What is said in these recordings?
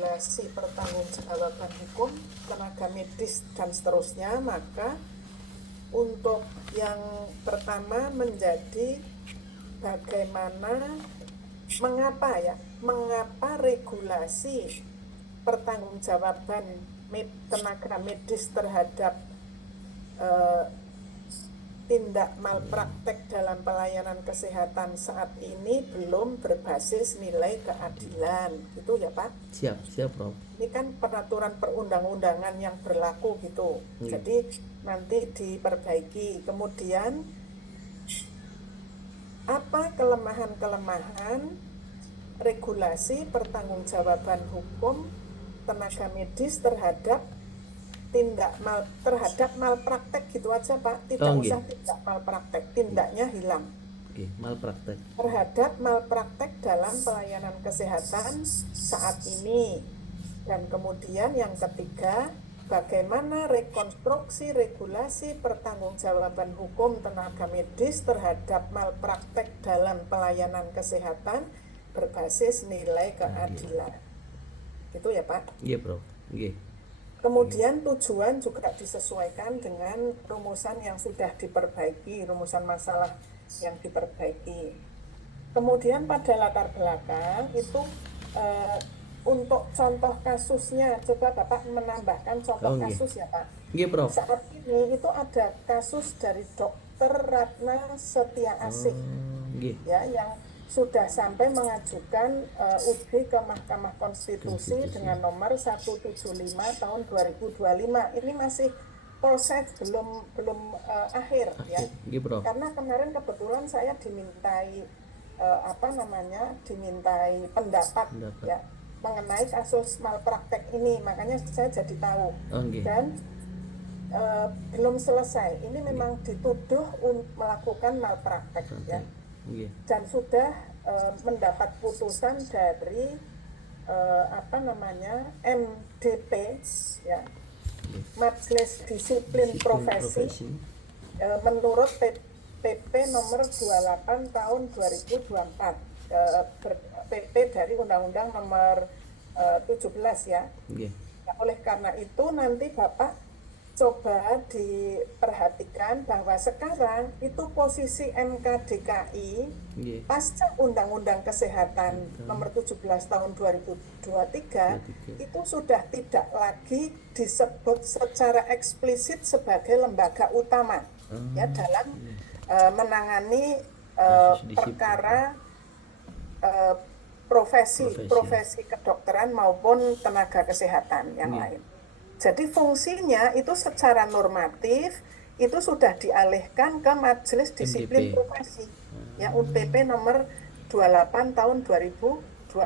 regulasi pertanggungjawaban hukum, tenaga medis, dan seterusnya, maka untuk yang pertama menjadi bagaimana mengapa regulasi pertanggungjawaban tenaga medis terhadap tindak malpraktek dalam pelayanan kesehatan saat ini belum berbasis nilai keadilan, gitu ya Pak? Siap Prof. Ini kan peraturan perundang-undangan yang berlaku gitu. Jadi nanti diperbaiki. Kemudian apa kelemahan-kelemahan regulasi pertanggungjawaban hukum tenaga medis terhadap malpraktek gitu aja Pak, tidak usah tidak malpraktek, tindaknya hilang. Malpraktek. Terhadap malpraktek dalam pelayanan kesehatan saat ini. Dan kemudian yang ketiga, bagaimana rekonstruksi regulasi pertanggungjawaban hukum tenaga medis terhadap malpraktek dalam pelayanan kesehatan berbasis nilai keadilan. Gitu ya Pak? Iya Prof. Iya. Kemudian tujuan juga disesuaikan dengan rumusan yang sudah diperbaiki, rumusan masalah yang diperbaiki. Kemudian pada latar belakang itu untuk contoh kasusnya, coba Bapak menambahkan contoh kasus ya Pak. Iya Prof. Saat ini itu ada kasus dari Dr. Ratna Setia Asih, ya, yang sudah sampai mengajukan uji ke Mahkamah Konstitusi dengan nomor 175 tahun 2025. Ini masih proses, belum akhir ya. Karena kemarin kebetulan saya dimintai dimintai pendapat ya mengenai kasus malpraktek ini, makanya saya jadi tahu. Dan belum selesai. Ini memang dituduh melakukan malpraktek ya. Dan sudah mendapat putusan dari MDP ya, Majelis Disiplin Profesi, menurut PP nomor 28 tahun 2024, PP dari Undang-Undang nomor 17 ya. Nah, oleh karena itu nanti Bapak coba diperhatikan bahwa sekarang itu posisi MK DKI pasca Undang-Undang Kesehatan nomor 17 tahun 2023 itu sudah tidak lagi disebut secara eksplisit sebagai lembaga utama ya dalam menangani perkara profesi kedokteran maupun tenaga kesehatan yang lain. Jadi fungsinya itu secara normatif itu sudah dialihkan ke Majelis Disiplin Profesi ya, UTP nomor 28 tahun 2024.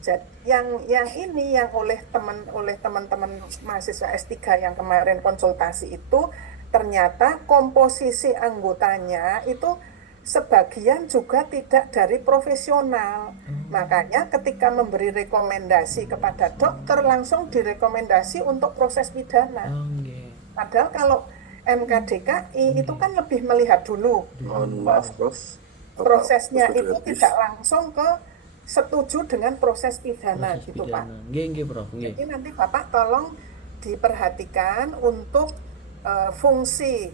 Jadi yang ini yang oleh teman-teman mahasiswa S3 yang kemarin konsultasi itu ternyata komposisi anggotanya itu sebagian juga tidak dari profesional. Makanya ketika memberi rekomendasi kepada dokter langsung direkomendasi untuk proses pidana. Padahal kalau MKDKI itu kan lebih melihat dulu. Prosesnya itu tidak langsung ke setuju dengan proses pidana gitu Pak. Jadi nanti Bapak tolong diperhatikan untuk fungsi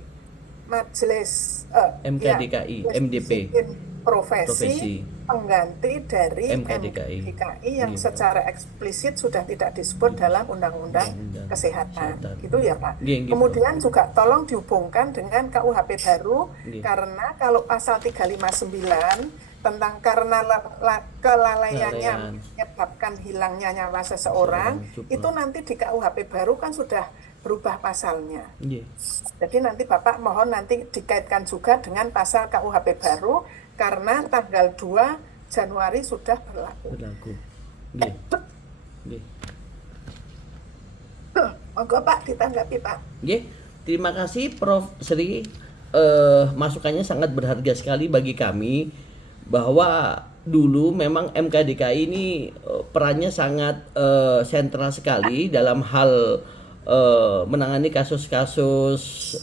Majelis MKDKI, MDP profesi pengganti dari MKDKI yang secara eksplisit sudah tidak disebut dalam Undang-Undang Kesehatan. Gitu ya Pak. Kemudian juga tolong dihubungkan dengan KUHP baru, karena kalau pasal 359 tentang karena kelalaiannya menyebabkan hilangnya nyawa seseorang, itu nanti di KUHP baru kan sudah berubah pasalnya. Jadi nanti Bapak mohon nanti dikaitkan juga dengan pasal KUHP baru karena tanggal 2 Januari sudah berlaku. Monggo Pak ditanggapi Pak. Terima kasih Prof Sri, masukannya sangat berharga sekali bagi kami, bahwa dulu memang MKDKI ini perannya sangat sentral sekali dalam hal menangani kasus-kasus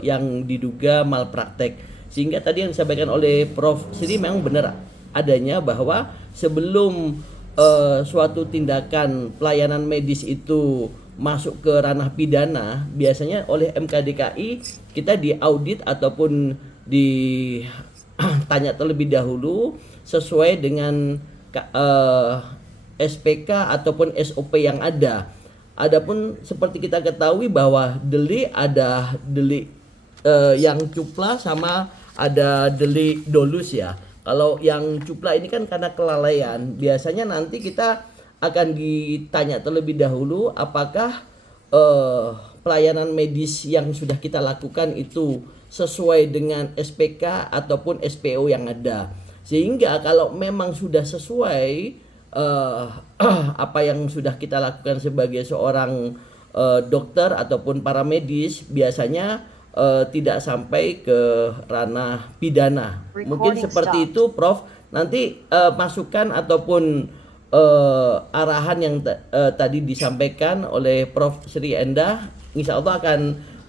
yang diduga malpraktek. Sehingga tadi yang disampaikan oleh Prof Sri memang benar adanya bahwa sebelum suatu tindakan pelayanan medis itu masuk ke ranah pidana, biasanya oleh MKDKI kita diaudit ataupun ditanya terlebih dahulu sesuai dengan SPK ataupun SOP yang ada. Adapun seperti kita ketahui bahwa delik ada delik yang cupla sama ada delik dolus ya. Kalau yang cupla ini kan karena kelalaian, biasanya nanti kita akan ditanya terlebih dahulu apakah pelayanan medis yang sudah kita lakukan itu sesuai dengan SPK ataupun SPO yang ada. Sehingga kalau memang sudah sesuai apa yang sudah kita lakukan sebagai seorang dokter ataupun para medis, biasanya tidak sampai ke ranah pidana. Mungkin seperti itu, Prof. Nanti masukan ataupun arahan yang tadi disampaikan oleh Prof. Sri Endah, insya Allah akan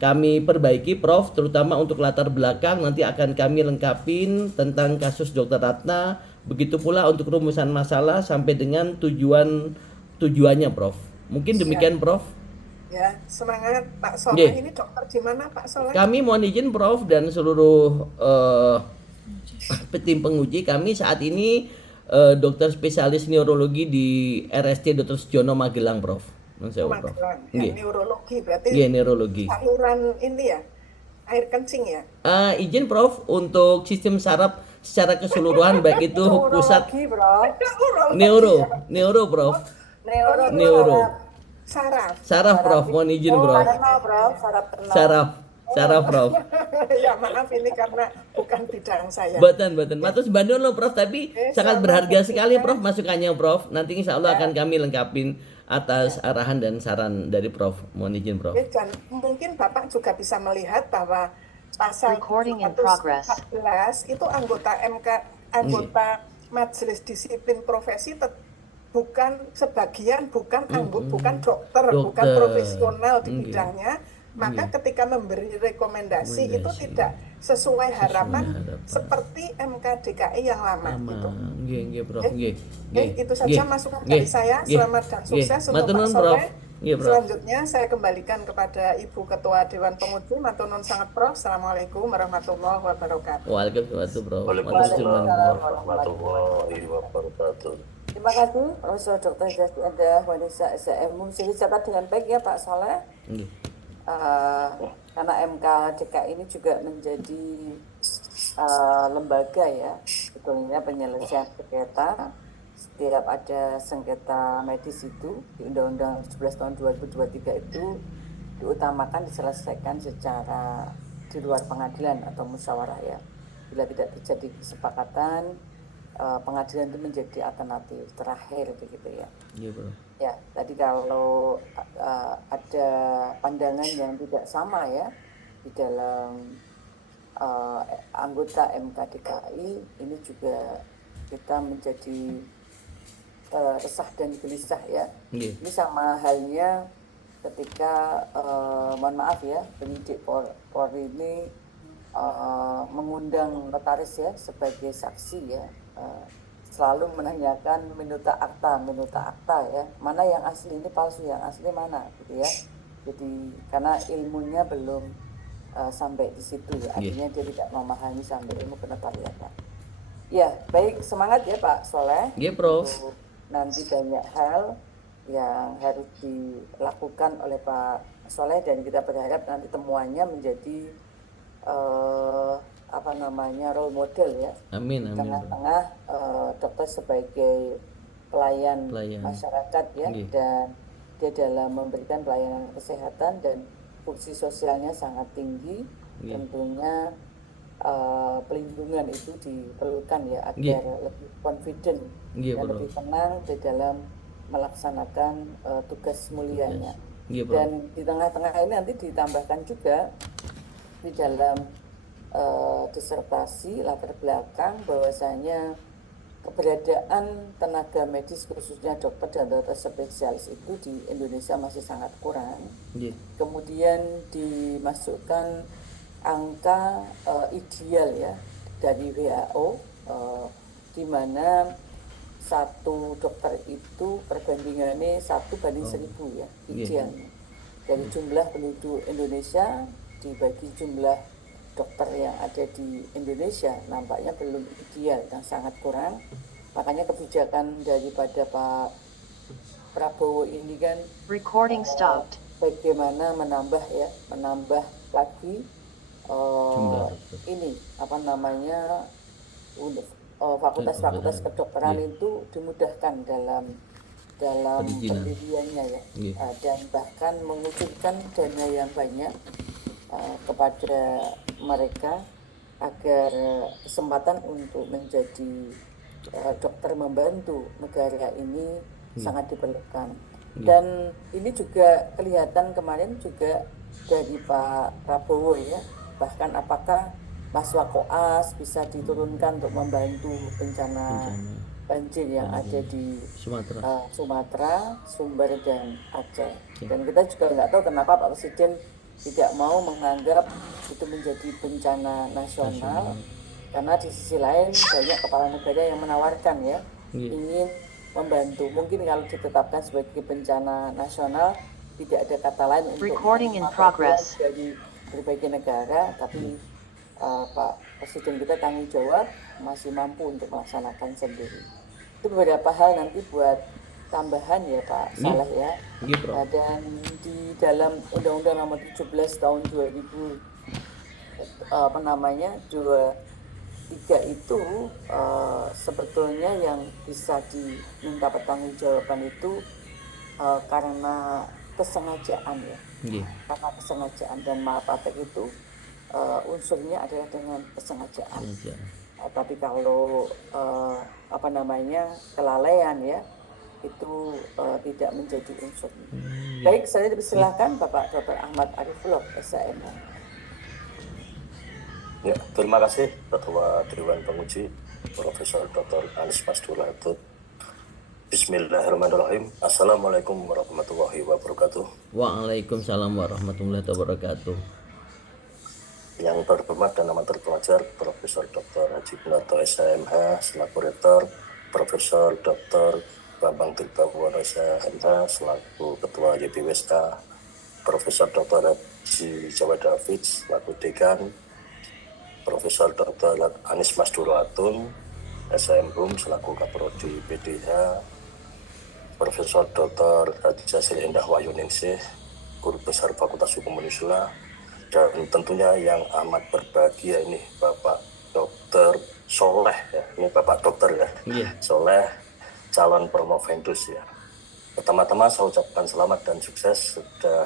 kami perbaiki, Prof. Terutama untuk latar belakang nanti akan kami lengkapin tentang kasus Dr. Ratna. Begitu pula untuk rumusan masalah sampai dengan tujuannya, Prof. Mungkin demikian, Prof. Ya, semangat Pak Soleh. Ini dokter di mana Pak Soleh? Kami mohon izin Prof dan seluruh tim penguji, kami saat ini dokter spesialis neurologi di RST Dr. Sujono Magelang, Prof. Magelang. Ya, neurologi berarti. Iya, neurologi. Saluran ini ya, air kencing ya? Izin Prof untuk sistem saraf secara keseluruhan baik itu pusat neuro Prof. Neuro. Saraf Prof, mohon izin Prof. Saraf Prof. Ya maaf ini karena bukan bidang saya. Betul. Matus bandung loh Prof, tapi sangat berharga sekali Prof masukannya Prof. Nanti insya Allah akan kami lengkapin atas arahan dan saran dari Prof. Mohon izin Prof. Dan mungkin Bapak juga bisa melihat bahwa pasal 114 itu anggota anggota Majelis Disiplin Profesi bukan sebagian bukan dokter, bukan profesional di bidangnya, maka ketika memberi rekomendasi itu tidak sesuai harapan seperti MKDKI yang lama gitu. Itu saja masukan dari saya. Selamat dan sukses untuk Pak Soleh. Selanjutnya saya kembalikan kepada Ibu Ketua Dewan Penguji. Matur nuwun sangat Prof. Assalamualaikum warahmatullahi wabarakatuh. Waalaikumsalam warahmatullahi wabarakatuh. Terima kasih Profesor Dr. Sri Endah Wanisa SHM. Mesti dicatat dengan baik ya Pak Soleh. Karena MKDKI ini juga menjadi lembaga ya, sebetulnya penyelesaian sengketa. Setiap ada sengketa medis itu di Undang-Undang 17 tahun 2023 itu diutamakan diselesaikan secara di luar pengadilan atau musyawarah ya. Bila tidak terjadi kesepakatan, pengadilan itu menjadi alternatif terakhir begitu ya. Iya, Bro. Ya, tadi kalau ada pandangan yang tidak sama ya di dalam anggota MKDKI, ini juga kita menjadi resah dan gelisah ya. Ini sama halnya ketika mohon maaf ya, penyidik Polri ini mengundang notaris ya sebagai saksi ya, selalu menanyakan minuta akta ya, mana yang asli, ini palsu, yang asli mana gitu ya. Jadi karena ilmunya belum sampai di situ ya, artinya dia tidak memahami sampai ilmu kenotariatan. Ya, baik, semangat ya Pak Soleh. Iya, Prof. Nanti banyak hal yang harus dilakukan oleh Pak Soleh dan kita berharap nanti temuannya menjadi role model ya. Amin. Tengah-tengah dokter sebagai pelayan masyarakat ya, dan dia dalam memberikan pelayanan kesehatan dan fungsi sosialnya sangat tinggi. Tentunya pelindungan itu diperlukan ya agar lebih confident dan lebih tenang di dalam melaksanakan tugas mulianya. Dan di tengah-tengah ini nanti ditambahkan juga di dalam disertasi latar belakang bahwasanya keberadaan tenaga medis khususnya dokter dan dokter spesialis itu di Indonesia masih sangat kurang. Kemudian dimasukkan angka ideal ya dari WHO, di mana satu dokter itu perbandingannya 1:1000 ya idealnya. Dari jumlah penduduk Indonesia dibagi jumlah dokter yang ada di Indonesia nampaknya belum ideal dan sangat kurang. Makanya kebijakan daripada Pak Prabowo ini kan bagaimana menambah lagi ini apa namanya fakultas-fakultas kedokteran itu dimudahkan dalam pendiriannya ya, dan bahkan mengucurkan dana yang banyak kepada mereka agar kesempatan untuk menjadi dokter membantu negara ini sangat diperlukan. Dan ini juga kelihatan kemarin juga dari Pak Prabowo ya, bahkan apakah mahasiswa koas bisa diturunkan untuk membantu bencana banjir yang ada di Sumatera, Sumber dan Aceh. Dan kita juga nggak tahu kenapa Pak Presiden tidak mau menganggap itu menjadi bencana nasional, karena di sisi lain banyak kepala negara yang menawarkan ya ingin membantu. Mungkin kalau ditetapkan sebagai bencana nasional tidak ada kata lain untuk dari berbagai negara, tapi Pak Presiden kita tanggung jawab masih mampu untuk melaksanakan sendiri. Itu beberapa hal nanti buat tambahan ya Pak Saleh ya. Dan di dalam Undang-Undang Nomor 17 tahun 2003 itu sebetulnya yang bisa diminta pertanggungjawaban itu karena kesengajaan ya. Karena kesengajaan dan malpraktek itu unsurnya adalah dengan kesengajaan. Tapi kalau kelalaian ya itu tidak menjadi unsur. Baik, saya dipersilakan Bapak Dr. Ahmad Arifullah, SHM. Ya, terima kasih Ketua Dewan Penguji Profesor Dr. Anies Masdula Atut. Bismillahirrahmanirrahim. Assalamualaikum warahmatullahi wabarakatuh. Waalaikumsalam warahmatullahi wabarakatuh. Yang terhormat dan amat terpelajar Profesor Dr. Haji Gunarto SHMH selaku Rektor, Profesor Dr. Bambang Tribawono SHMH selaku Ketua YPWSK, Profesor Dr. Haji Jawa David selaku Dekan, Profesor Dr. Anies Masdula Atun SHM HUM selaku Kaprodi PDH, Profesor Dr. Hadijah Sri Endah Wahyuningsih, Guru Besar Fakultas Hukum Unisula, dan tentunya yang amat berbahagia ini Bapak Dr. Soleh ya, ini Bapak Dokter ya, Soleh calon promovendus ya. Pertama-tama saya ucapkan selamat dan sukses sudah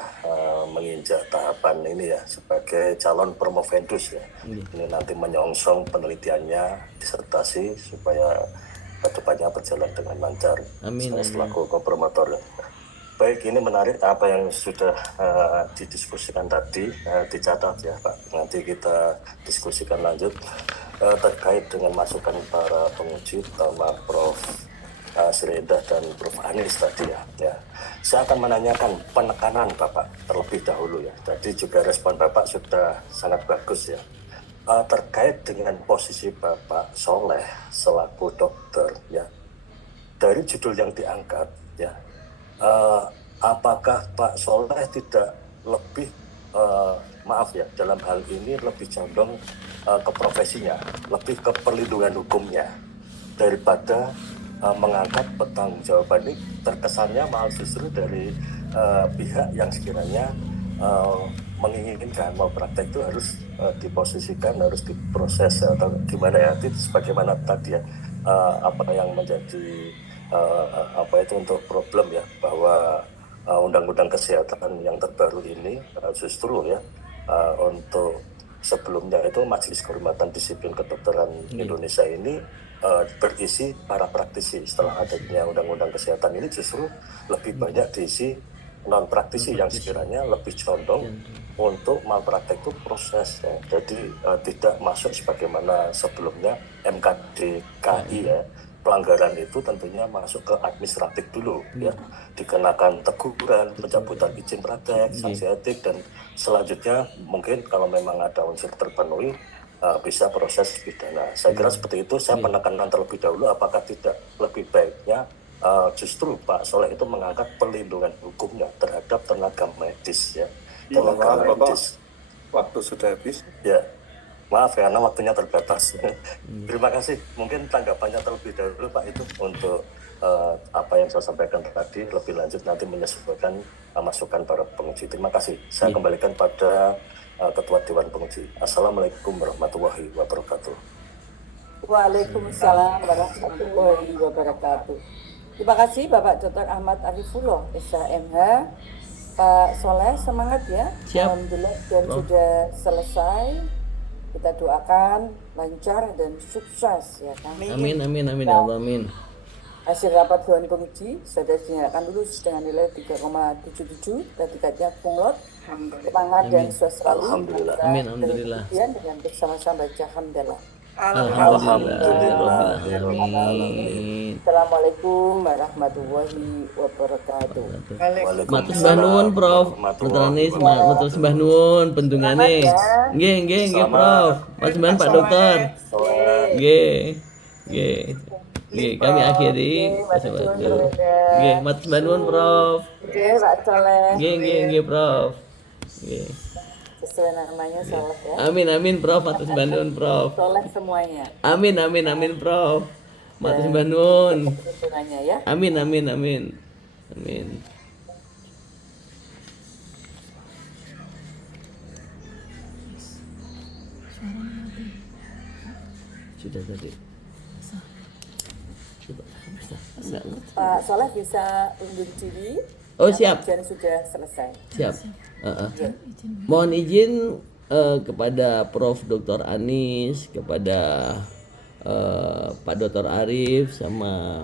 menginjak tahapan ini ya sebagai calon promovendus ya. Ini nanti menyongsong penelitiannya, disertasi supaya kedepannya berjalan dengan lancar. Saya selaku kopromotor ya. Baik, ini menarik apa yang sudah didiskusikan tadi, dicatat ya Pak. Nanti kita diskusikan lanjut terkait dengan masukan para penguji, terutama Prof. Sri Endah dan Prof. Anies tadi ya. Saya akan menanyakan penekanan Bapak terlebih dahulu ya. Jadi juga respon Bapak sudah sangat bagus ya. Terkait dengan posisi Bapak Soleh selaku dokter ya. Dari judul yang diangkat ya. Apakah Pak Soleh tidak lebih dalam hal ini lebih condong ke profesinya, lebih ke perlindungan hukumnya daripada mengangkat pertanggungjawaban ini terkesannya malah justru dari pihak yang sekiranya menginginkan malpraktek itu harus diposisikan, harus diproses atau gimana ya, itu sebagaimana tadi ya, apa yang menjadi untuk problem ya, bahwa undang-undang kesehatan yang terbaru ini justru ya untuk sebelumnya itu Majelis Kehormatan Disiplin Kedokteran Indonesia ini berisi para praktisi. Setelah adanya undang-undang kesehatan ini justru lebih banyak diisi non praktisi yang sekiranya lebih condong untuk malpraktek itu proses ya. Jadi tidak masuk sebagaimana sebelumnya MKDKI ya. Pelanggaran itu tentunya masuk ke administratif dulu ya, dikenakan teguran, pencabutan izin praktek, sanksi etik, dan selanjutnya mungkin kalau memang ada unsur terpenuhi bisa proses pidana. Saya kira seperti itu. Saya penekanan terlebih dahulu, apakah tidak lebih baiknya justru Pak Soleh itu mengangkat perlindungan hukumnya terhadap tenaga medis ya. Tenaga medis. Waktu sudah habis. Ya, maaf karena waktunya terbatas. Terima kasih. Mungkin tanggapannya terlebih dahulu Pak itu untuk apa yang saya sampaikan tadi. Lebih lanjut nanti menyesuaikan masukan para penguji. Terima kasih. Saya kembalikan pada Ketua Dewan Penguji. Assalamualaikum warahmatullahi wabarakatuh. Waalaikumsalam warahmatullahi wabarakatuh. Terima kasih Bapak Dr. Ahmad Arifullah, SHMH. Pak Soleh, semangat ya. Siap. Alhamdulillah dan sudah selesai. Kita doakan lancar dan sukses ya kan. Amin amin amin ya Allah amin. Hasil rapat Dewan Penguji sudah dinyatakan lulus dengan nilai 3,77 dan tingkatnya kumlot. Semangat dan sukses selalu. Alhamdulillah. Amin alhamdulillah. Kemudian dengan bersama-sama baca hamdalah. Alhamdulillah. Amin. Assalamualaikum warahmatullahi wabarakatuh. Matur sembah nuwun Prof. Putrane matur sembah nuwun pendungane. Nggih nggih nggih Prof. Matur sembah Pak Dokter. Nggih. Nggih. Nggih kami akhiri wassalamualaikum. Nggih matur sembah nuwun Prof. Oke, Pak Soleh. Nggih nggih Prof. Nggih. Sesuai namanya Soleh ya. Amin amin Prof. Matur sembah nuwun Prof. Soleh semuanya. Amin amin amin Prof. Matur sembah nuwun. Hitungannya ya. Amin amin amin. Amin. Sudah tadi. Coba, bisa. Enggak. Pak Soleh bisa undur diri. Oh siap. Ujian sudah selesai. Siap. Mohon izin kepada Prof. Dr. Anis, kepada Pak Dr. Arif, sama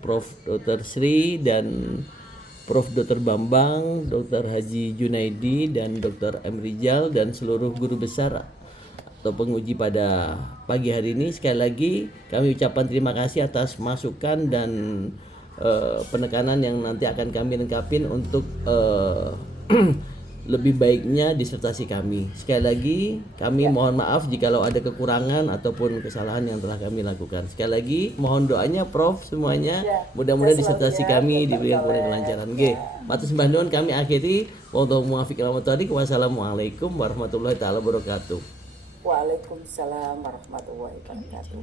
Prof. Dr. Sri dan Prof. Dr. Bambang, Dr. Haji Junaidi dan Dr. M. Rizal dan seluruh guru besar atau penguji pada pagi hari ini. Sekali lagi kami ucapkan terima kasih atas masukan dan penekanan yang nanti akan kami lengkapin untuk lebih baiknya disertasi kami. Sekali lagi kami mohon maaf jikalau ada kekurangan ataupun kesalahan yang telah kami lakukan. Sekali lagi mohon doanya Prof semuanya. Mudah-mudahan disertasi kami diberikan kelancaran. Nggih. Matur sembah nuwun kami akhiri. Wallahu muwaffiq ila aqwamit. Wassalamualaikum warahmatullahi taala wabarakatuh. Waalaikumsalam warahmatullahi wabarakatuh.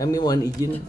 Kami mohon izin.